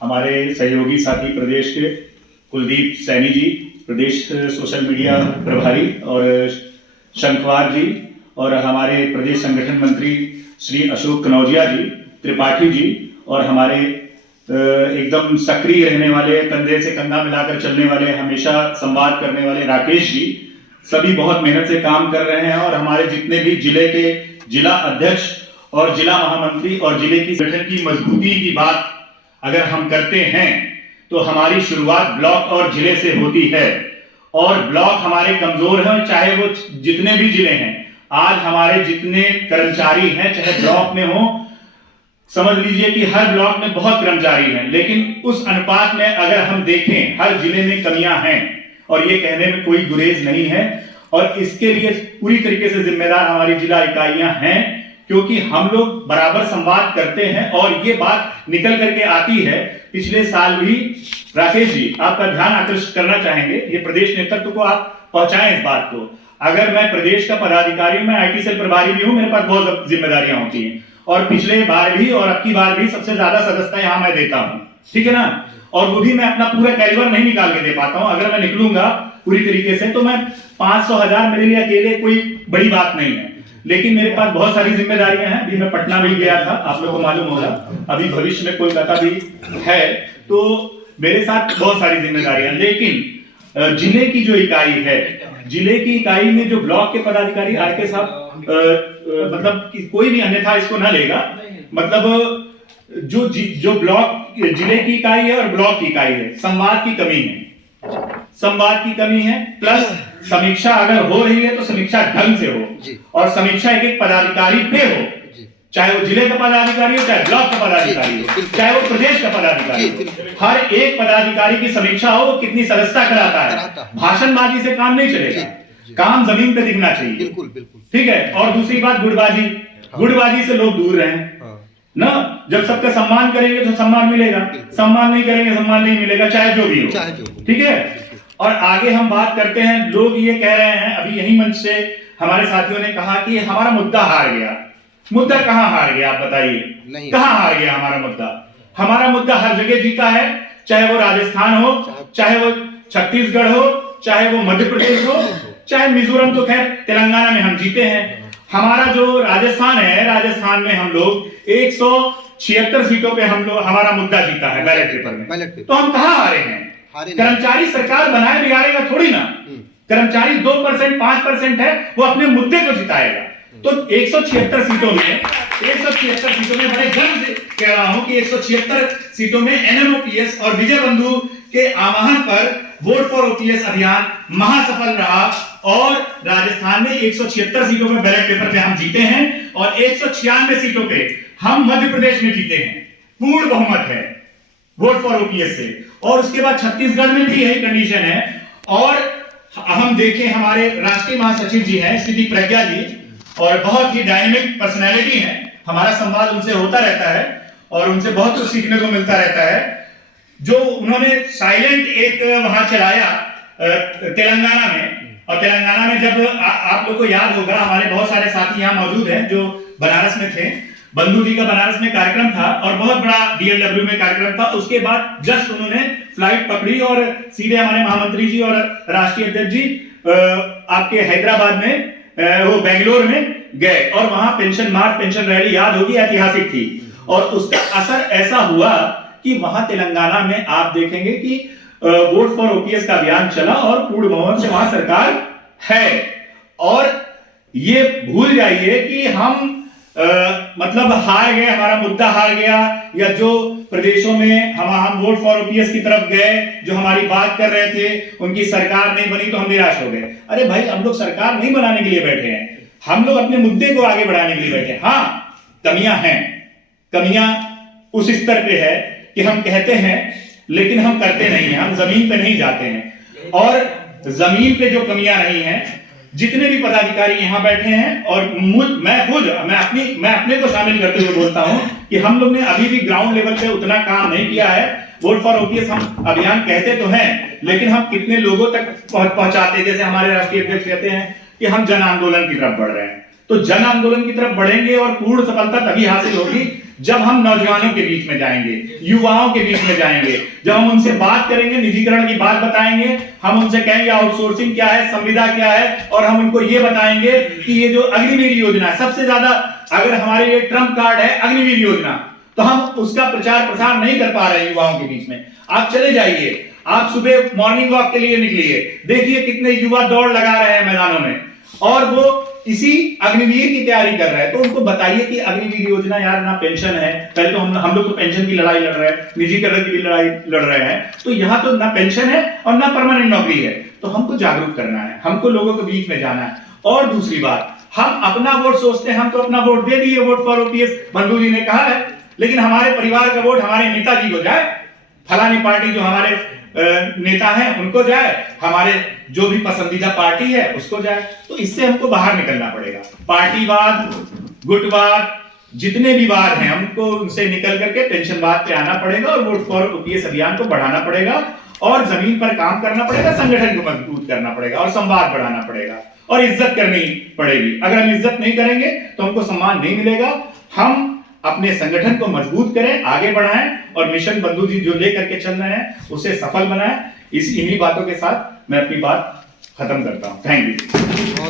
हमारे सहयोगी साथी प्रदेश के कुलदीप सैनी जी, प्रदेश सोशल मीडिया प्रभारी, और शंखवार जी, और हमारे प्रदेश संगठन मंत्री श्री अशोक कनौजिया जी, त्रिपाठी जी, और हमारे एकदम सक्रिय रहने वाले, कंधे से कंधा मिलाकर चलने वाले, हमेशा संवाद करने वाले राकेश जी, सभी बहुत मेहनत से काम कर रहे हैं। और हमारे जितने भी जिले के जिला अध्यक्ष और जिला महामंत्री और जिले की संगठन की मजबूती की बात अगर हम करते हैं तो हमारी शुरुआत ब्लॉक और जिले से होती है। और ब्लॉक हमारे कमजोर हैं, चाहे वो जितने भी जिले हैं। आज हमारे जितने कर्मचारी हैं, चाहे ब्लॉक में हो, समझ लीजिए कि हर ब्लॉक में बहुत कर्मचारी हैं, लेकिन उस अनुपात में अगर हम देखें हर जिले में कमियां हैं, और ये कहने में कोई गुरेज नहीं है। और इसके लिए पूरी तरीके से जिम्मेदार हमारी जिला इकाइयां हैं, क्योंकि हम लोग बराबर संवाद करते हैं और ये बात निकल करके आती है। पिछले साल भी राकेश जी आपका ध्यान आकर्षित करना चाहेंगे, ये प्रदेश नेतृत्व को आप पहुंचाएं इस बात को। अगर मैं प्रदेश का पदाधिकारी हूं, मैं आईटी सेल प्रभारी भी हूं, मेरे पास बहुत जिम्मेदारियां होती हैं, और पिछले बार भी और अब की बार भी सबसे ज्यादा सदस्यता यहां मैं देता हूं, ठीक है ना। और वो भी मैं अपना पूरा कैलिबर नहीं निकाल के दे पाता हूं। अगर मैं निकलूंगा पूरी तरीके से तो मैं 500,000 मेरे लिए अकेले कोई बड़ी बात नहीं है, लेकिन मेरे पास बहुत सारी जिम्मेदारियां हैं। अभी मैं पटना भी गया था, आप लोगों को मालूम होगा, अभी भविष्य में कोलकाता भी है, तो मेरे साथ बहुत सारी जिम्मेदारियां। लेकिन जिले की जो इकाई है, जिले की इकाई में जो ब्लॉक के पदाधिकारी आर के साहब, मतलब कोई भी अन्यथा इसको ना लेगा, मतलब जो ब्लॉक जिले की इकाई है और ब्लॉक की इकाई है, संवाद की कमी है, संवाद की कमी है। प्लस समीक्षा अगर हो रही है तो समीक्षा ढंग से हो, और समीक्षा एक एक पदाधिकारी पे हो, चाहे वो जिले का पदाधिकारी हो, चाहे ब्लॉक का पदाधिकारी हो, चाहे वो प्रदेश का पदाधिकारी हो, हर एक पदाधिकारी की समीक्षा हो, कितनी सदस्यता कराता है। भाषणबाजी से काम नहीं चलेगा, काम जमीन पे दिखना चाहिए, बिल्कुल बिल्कुल, ठीक है। और दूसरी बात गुटबाजी, गुटबाजी से लोग दूर रहें ना। जब सबका सम्मान करेंगे तो सम्मान मिलेगा, सम्मान नहीं करेंगे सम्मान नहीं मिलेगा, चाहे जो भी हो, ठीक है। और आगे हम बात करते हैं, लोग ये कह रहे हैं, अभी यही मंच से हमारे साथियों ने कहा कि हमारा मुद्दा हार गया। मुद्दा कहां हार गया, आप बताइए, कहां हार गया हमारा मुद्दा? हमारा मुद्दा हर जगह जीता है, चाहे वो राजस्थान हो, चाहे वो छत्तीसगढ़ हो, चाहे वो मध्य प्रदेश हो, चाहे मिजोरम, तो खैर तेलंगाना में हम जीते हैं। हमारा जो राजस्थान है, राजस्थान में हम लोग 176 सीटों पे हम लोग, हमारा मुद्दा जीता है बैलेट पेपर में। तो हम कहां हारे हैं? कर्मचारी सरकार बनाए बिगाड़ेगा थोड़ी ना। कर्मचारी 2% 5% है, वो अपने मुद्दे को जिताएगा। तो 176 सीटों में, 176 सीटों में बड़े गर्व से कह रहा हूं कि 176 सीटों में एनएमओपीएस और विजय बंधु के आह्वान पर वोट फॉर ओपीएस अभियान महासफल रहा, और राजस्थान में 176 सीटों में बैलेट पेपर पे हम जीते हैं, और 196 सीटों पे हम मध्य प्रदेश में जीते हैं, पूर्ण बहुमत है वोट फॉर ओपीएस से। और उसके बाद छत्तीसगढ़ में भी यही कंडीशन है। और हम देखें, हमारे राष्ट्रीय महासचिव जी हैं स्थिति प्रज्ञा जी, और बहुत ही डायनेमिक पर्सनैलिटी है, हमारा संवाद उनसे होता रहता है और उनसे बहुत कुछ सीखने को मिलता रहता है। जो उन्होंने साइलेंट एक वहां चलाया तेलंगाना में, और तेलंगाना में जब आप लोग को याद होगा, हमारे बहुत सारे साथी यहाँ मौजूद हैं जो बनारस में थे, बंधु जी का बनारस में कार्यक्रम था और बहुत बड़ा डीएलडब्ल्यू में कार्यक्रम था। उसके बाद जस्ट उन्होंने फ्लाइट पकड़ी और सीधे हमारे महामंत्री जी और राष्ट्रीय अध्यक्ष जी आपके हैदराबाद में, वो बेंगलोर में गए, और वहां पेंशन मार्च, पेंशन रैली याद होगी, ऐतिहासिक थी। और उसका असर ऐसा हुआ कि वहां तेलंगाना में आप देखेंगे कि वोट फॉर ओपीएस का अभियान चला और पूर्ण बहुमत से वहां सरकार है। और ये भूल जाइए कि हम मतलब हार गए, हमारा मुद्दा हार गया, या जो प्रदेशों में हम वोट फॉर ओपीएस की तरफ गए, जो हमारी बात कर रहे थे, उनकी सरकार नहीं बनी तो हम निराश हो गए। अरे भाई, हम लोग सरकार नहीं बनाने के लिए बैठे हैं, हम लोग अपने मुद्दे को आगे बढ़ाने के लिए बैठे हैं। हाँ, कमियां हैं, कमियां उस स्तर पे है कि हम कहते हैं लेकिन हम करते नहीं हैं, हम जमीन पे नहीं जाते हैं। और जमीन पे जो कमियां नहीं हैं, जितने भी पदाधिकारी यहाँ बैठे हैं, और मैं अपने को शामिल करते हुए बोलता हूं कि हम लोग ने अभी भी ग्राउंड लेवल पे उतना काम नहीं किया है। वोट फॉर ओपीएस हम अभियान कहते तो हैं, लेकिन हम कितने लोगों तक पहुंचाते? जैसे हमारे राष्ट्रीय अध्यक्ष कहते हैं कि हम जन आंदोलन की तरफ बढ़ रहे हैं, तो जन आंदोलन की तरफ बढ़ेंगे और पूर्ण सफलता तभी हासिल होगी जब हम नौजवानों के बीच में जाएंगे, युवाओं के बीच में जाएंगे, जब हम उनसे बात करेंगे, निजीकरण की बात बताएंगे, हम उनसे कहेंगे आउटसोर्सिंग क्या है, संविदा क्या है, और हम उनको ये बताएंगे कि ये जो अग्निवीर योजना है, सबसे ज्यादा अगर हमारे लिए ट्रम्प कार्ड है अग्निवीर योजना, तो हम उसका प्रचार प्रसार नहीं कर पा रहे हैं युवाओं के बीच में। आप चले जाइए, आप सुबह मॉर्निंग वॉक के लिए निकलिए, देखिए कितने युवा दौड़ लगा रहे हैं मैदानों में, और वो इसी अग्निवीर की तैयारी कर रहे हैं। तो उनको बताइए कि अग्निवीर योजना यार ना पेंशन है, पहले तो हम लोग तो पेंशन की लड़ाई लड़ रहे हैं, निजीकरण की भी लड़ाई लड़ रहे हैं, तो यहाँ तो ना पेंशन है और ना परमानेंट नौकरी है। तो हमको जागरूक करना है, हमको लोगों के बीच में जाना है। और दूसरी बात, हम अपना वोट सोचते हैं, हम तो अपना वोट दे दिए, वोट फॉर ओपीएस बंधु जी ने कहा है, लेकिन हमारे परिवार का वोट हमारे नेताजी को जाए, फलानी पार्टी जो हमारे नेता हैं उनको जाए, हमारे जो भी पसंदीदा पार्टी है उसको जाए। तो इससे हमको बाहर निकलना पड़ेगा। पार्टीवाद, गुटवाद, जितने भी वाद हैं, हमको उनसे निकल करके पेंशनवाद पे आना पड़ेगा और वोट फॉर ओपीएस अभियान को बढ़ाना पड़ेगा और जमीन पर काम करना पड़ेगा, संगठन को मजबूत करना पड़ेगा और संवाद बढ़ाना पड़ेगा और इज्जत करनी पड़ेगी। अगर हम इज्जत नहीं करेंगे तो हमको सम्मान नहीं मिलेगा। हम अपने संगठन को मजबूत करें, आगे बढ़ाएं और मिशन बंधु जी जो लेकर के चल रहे हैं उसे सफल बनाएं। इन्हीं बातों के साथ मैं अपनी बात खत्म करता हूं। Thank you.